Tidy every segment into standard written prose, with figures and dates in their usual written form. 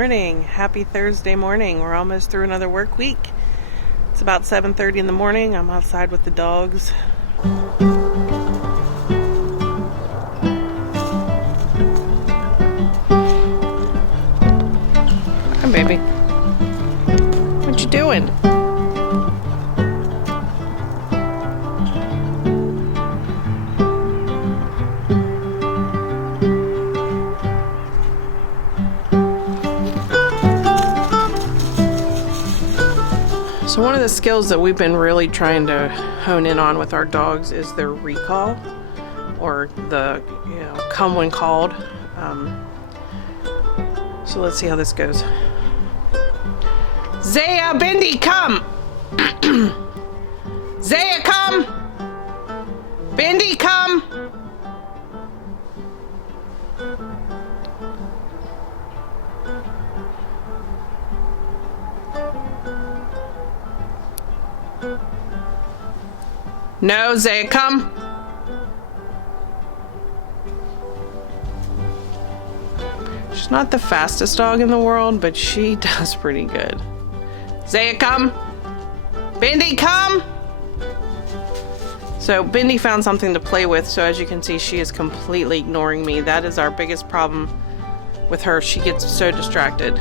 morning. Happy Thursday morning. We're almost through another work week. It's about 7:30 in the morning. I'm outside with the dogs. Hi, baby. What you doing? So one of the skills that we've been really trying to hone in on with our dogs is their recall, or the, come when called. So let's see how this goes. Zaya, Bindi, come! Zaya, come! Bindi, come! No, Zaya, come. She's not the fastest dog in the world, but she does pretty good. Zaya, come. Bindi, come. So Bindi found something to play with, so as you can see, she is completely ignoring me. That is our biggest problem with her. She gets so distracted.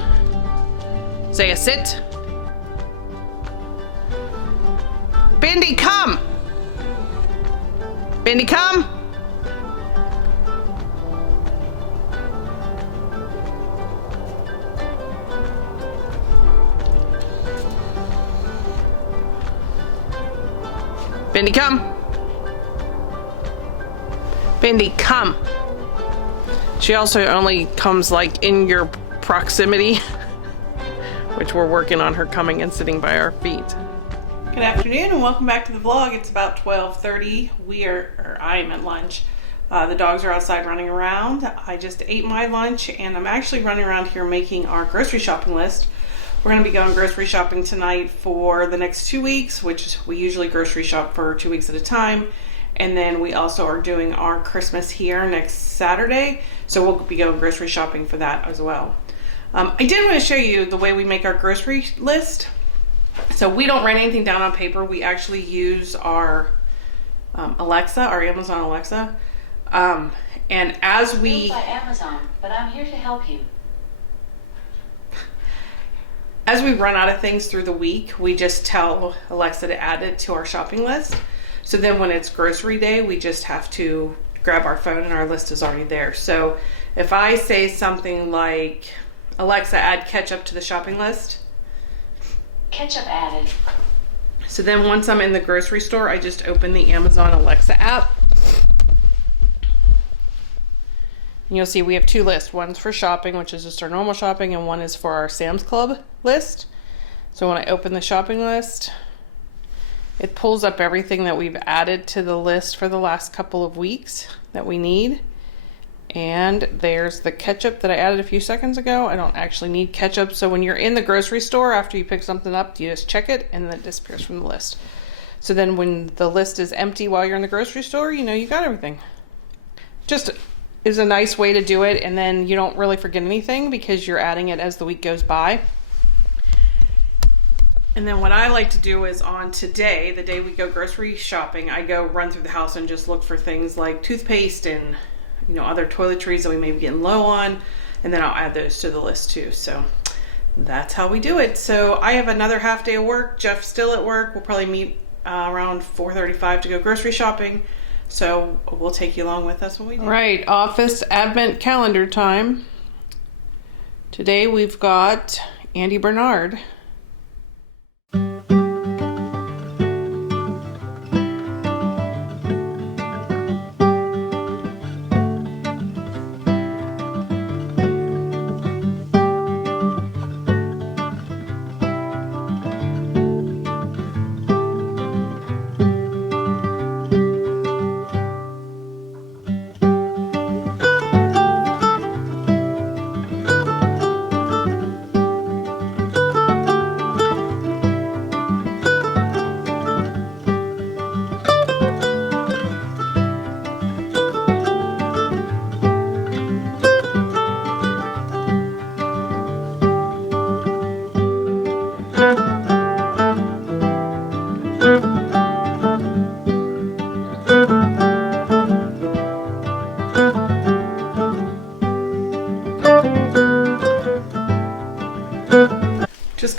Zaya, sit. Bindi, come. Bindi, come! Bindi, come! Bindi, come! She also only comes like in your proximity, which we're working on her coming and sitting by our feet. Good afternoon and welcome back to the vlog. It's about 12:30. I'm at lunch. The dogs are outside running around. I just ate my lunch and I'm actually running around here making our grocery shopping list. We're going to be going grocery shopping tonight for the next 2 weeks, which we usually grocery shop for 2 weeks at a time. And then we also are doing our Christmas here next Saturday. So we'll be going grocery shopping for that as well. I did want to show you the way we make our grocery list. So we don't write anything down on paper. We actually use our Alexa, our Amazon Alexa. And as we... by Amazon, but I'm here to help you. As we run out of things through the week, we just tell Alexa to add it to our shopping list. So then when it's grocery day, we just have to grab our phone and our list is already there. So if I say something like, Alexa, add ketchup to the shopping list. Ketchup added. So then once I'm in the grocery store, I just open the Amazon Alexa app. And you'll see we have two lists. One's for shopping, which is just our normal shopping, and one is for our Sam's Club list. So when I open the shopping list, it pulls up everything that we've added to the list for the last couple of weeks that we need. And there's the ketchup that I added a few seconds ago. I don't actually need ketchup. So when you're in the grocery store, after you pick something up, you just check it and then it disappears from the list. So then when the list is empty while you're in the grocery store, you know you got everything. Just is a nice way to do it. And then you don't really forget anything because you're adding it as the week goes by. And then what I like to do is on today, the day we go grocery shopping, I go run through the house and just look for things like toothpaste and other toiletries that we may be getting low on, and then I'll add those to the list too. So that's how we do it. So I have another half day of work. Jeff's still at work. We'll probably meet around 4:35 to go grocery shopping. So we'll take you along with us when we do. All right, office advent calendar time. Today we've got Andy Bernard.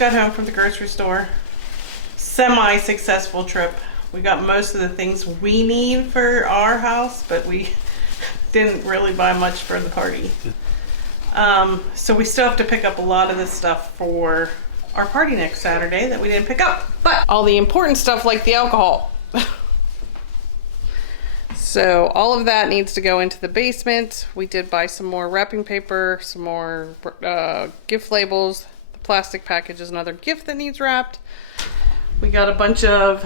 got home from the grocery store. Semi-successful trip. We got most of the things we need for our house, but we didn't really buy much for the party. So we still have to pick up a lot of this stuff for our party next Saturday that we didn't pick up. But all the important stuff like the alcohol. So all of that needs to go into the basement. We did buy some more wrapping paper, some more gift labels. The plastic package is another gift that needs wrapped. We got a bunch of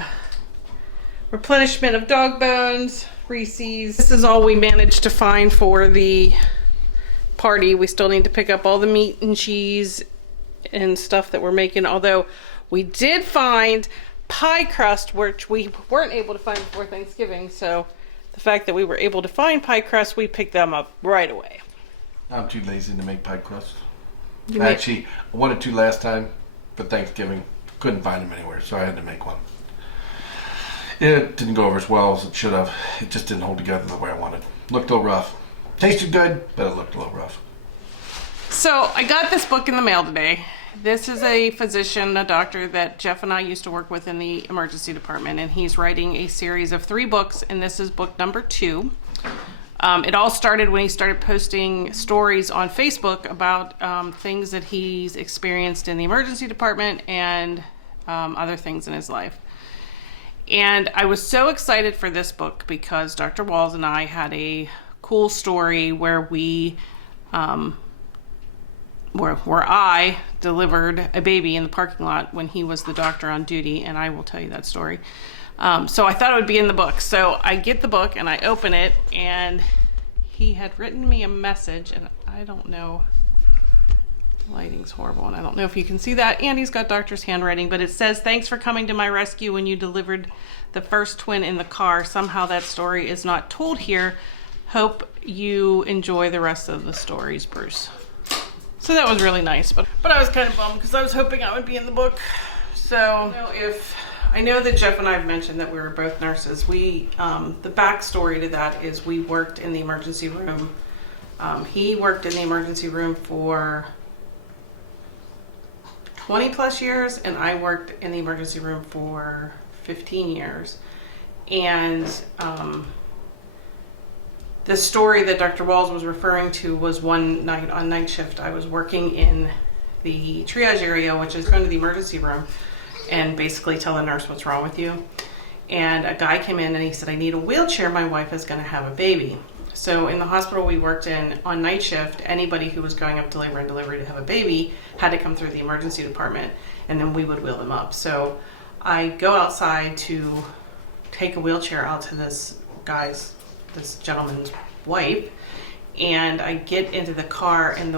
replenishment of dog bones, Reese's. This is all we managed to find for the party. We still need to pick up all the meat and cheese and stuff that we're making, although we did find pie crust, which we weren't able to find before Thanksgiving. So the fact that we were able to find pie crust, we picked them up right away. I'm too lazy to make pie crust. Actually, I wanted to last time for Thanksgiving. Couldn't find them anywhere, so I had to make one. It didn't go over as well as it should have. It just didn't hold together the way I wanted. Looked a little rough. Tasted good, but it looked a little rough. So I got this book in the mail today. This is a physician, a doctor that Jeff and I used to work with in the emergency department, and he's writing a series of 3 books, and this is book number 2. It all started when he started posting stories on Facebook about things that he's experienced in the emergency department and other things in his life. And I was so excited for this book because Dr. Walls and I had a cool story where we, where I delivered a baby in the parking lot when he was the doctor on duty, and I will tell you that story. So I thought it would be in the book. So I get the book and I open it, and he had written me a message, and I don't know, lighting's horrible, and I don't know if you can see that. And he's got doctor's handwriting, but it says, "Thanks for coming to my rescue when you delivered the first twin in the car. Somehow that story is not told here. Hope you enjoy the rest of the stories, Bruce." So that was really nice, but I was kind of bummed because I was hoping I would be in the book. So I know that Jeff and I have mentioned that we were both nurses. We the backstory to that is we worked in the emergency room. He worked in the emergency room for 20 plus years, and I worked in the emergency room for 15 years. And the story that Dr. Walls was referring to was one night on night shift. I was working in the triage area, which is going to the emergency room and basically tell the nurse what's wrong with you. And a guy came in and he said, "I need a wheelchair. My wife is going to have a baby." So in the hospital we worked in on night shift, anybody who was going up to labor and delivery to have a baby had to come through the emergency department, and then we would wheel them up. So I go outside to take a wheelchair out to this gentleman's wife, and I get into the car, and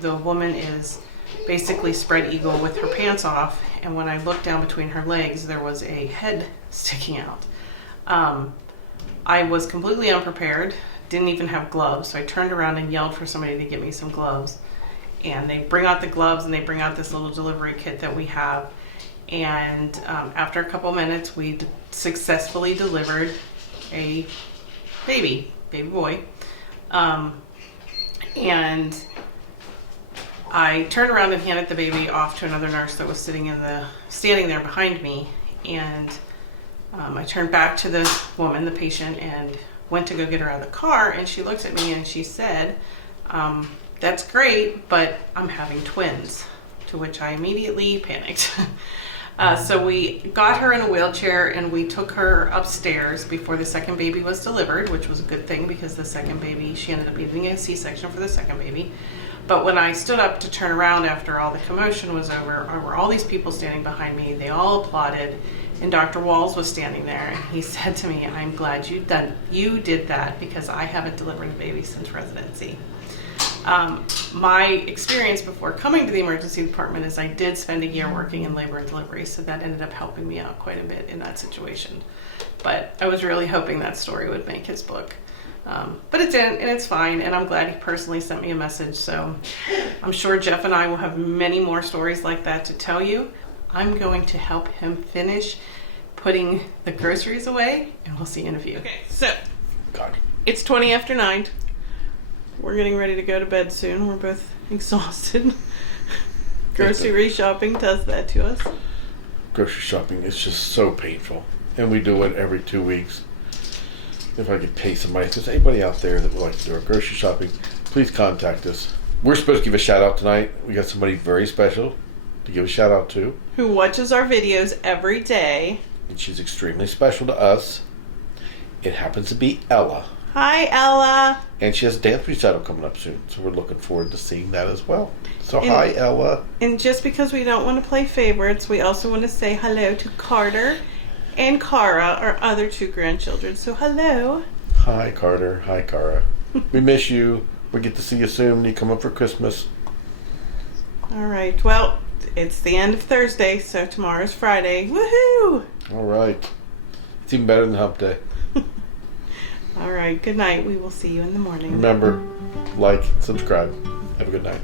the woman is basically spread eagle with her pants off, and when I looked down between her legs, there was a head sticking out. I was completely unprepared, didn't even have gloves, so I turned around and yelled for somebody to get me some gloves. And they bring out the gloves, and they bring out this little delivery kit that we have. And after a couple minutes, we successfully delivered a baby boy. And I turned around and handed the baby off to another nurse that was standing there behind me. And I turned back to the woman, the patient, and went to go get her out of the car. And she looked at me and she said, "That's great, but I'm having twins." To which I immediately panicked. So we got her in a wheelchair and we took her upstairs before the second baby was delivered, which was a good thing because the second baby, she ended up needing a C-section for the second baby. But when I stood up to turn around after all the commotion was over, there were all these people standing behind me. They all applauded, and Dr. Walls was standing there, and he said to me, "I'm glad you did that because I haven't delivered a baby since residency." My experience before coming to the emergency department is I did spend a year working in labor and delivery, so that ended up helping me out quite a bit in that situation. But I was really hoping that story would make his book. But it didn't, and it's fine, and I'm glad he personally sent me a message, so I'm sure Jeff and I will have many more stories like that to tell you. I'm going to help him finish putting the groceries away, and we'll see you in a few. Okay, so it's 20 after 9. We're getting ready to go to bed soon. We're both exhausted. Grocery shopping does that to us. Grocery shopping is just so painful. And we do it every 2 weeks. If I could pay somebody, if there's anybody out there that would like to do our grocery shopping, please contact us. We're supposed to give a shout out tonight. We got somebody very special to give a shout out to. Who watches our videos every day. And she's extremely special to us. It happens to be Ella. Hi, Ella. And she has a dance recital coming up soon. So we're looking forward to seeing that as well. So hi, Ella. And just because we don't want to play favorites, we also want to say hello to Carter and Cara, our other 2 grandchildren. So hello. Hi, Carter. Hi, Cara. We miss you. We get to see you soon when you come up for Christmas. All right. Well, it's the end of Thursday, so tomorrow's Friday. Woohoo! All right. It's even better than Hump Day. All right. Good night. We will see you in the morning. Remember, like, subscribe. Have a good night.